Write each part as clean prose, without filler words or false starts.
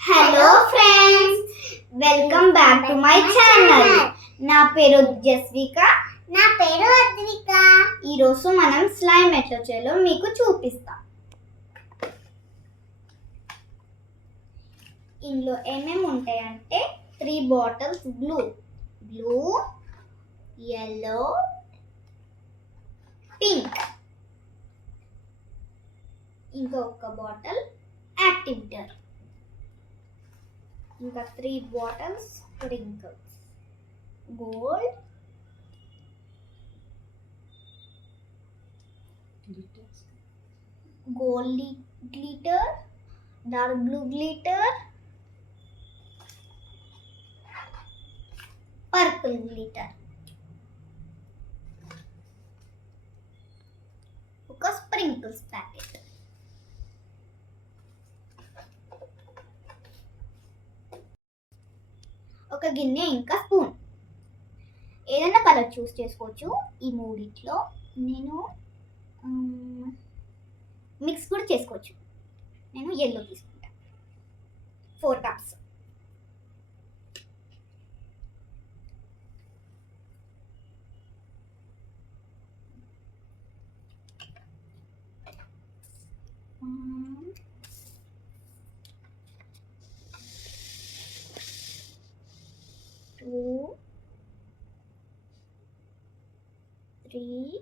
Hello friends, welcome back to my channel. నా పేరు జస్విక. నా పేరు అద్విక. ఈరోజు మనం స్లైమ్ ఎట్లా చేయాలో మీకు చూపిస్తాం. ఇందులో ఏమేమి ఉంటాయంటే 3 బాటిల్స్ బ్లూ, yellow, పింక్, ఇంకొక బాటిల్ యాక్టివేటర్, ఇంకా 3 bottles sprinkles, gold, glitter, dark blue glitter, purple glitter, ఒక స్ప్రింకిల్స్ ప్యాకెట్. ఒక గిన్నె ఇంకా స్పూన్. ఏదైనా కలర్ చూస్ చేసుకోవచ్చు. ఈ మూడిట్లో నేను మిక్స్ కూడా చేసుకోవచ్చు. నేను yellow తీసుకుంటా. 4 కప్స్. Two, 3,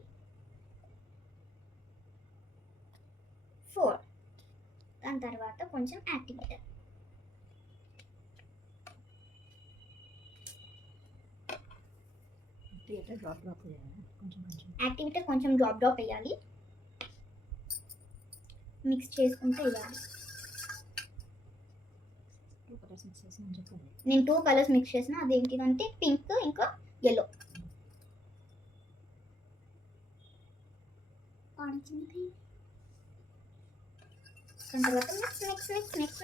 4. దాని తర్వాత కొంచెం యాక్టివేటర్. యాక్టివేటర్ కొంచెం డ్రాప్ వేయాలి. మిక్స్ చేసుకుంటూ ఇవ్వాలి. నేను 2 కలర్స్ మిక్స్ చేసిన. అదేంటిదంటే పింక్ ఇంకా yellow. దాని తర్వాత మిక్స్.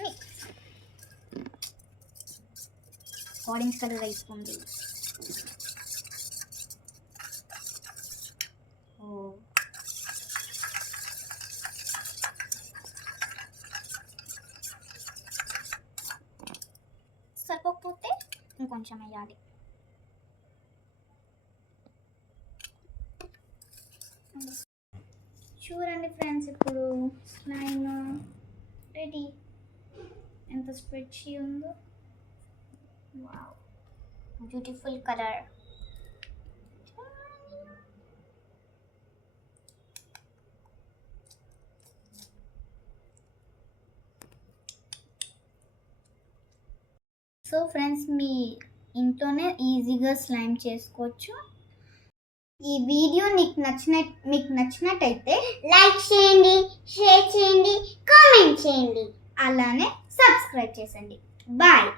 ఆరెంజ్ కలర్ వేసుకోండి. సరిపోకపోతే ఇంకొంచెం వేయాలి. చూడండి ఫ్రెండ్స్, ఇప్పుడు స్లైమ్ రెడీ. ఎంత స్ప్రెడ్షీ ఉందో. Wow, beautiful colour. So friends, మీ ఇంట్లోనే ఈజీగా స్లైమ్ చేసుకోవచ్చు. ఈ వీడియో మీకు నచ్చినట్టయితే లైక్ చేయండి, షేర్ చేయండి, కామెంట్ చేయండి. అలానే సబ్స్క్రైబ్ చేయండి. బాయ్.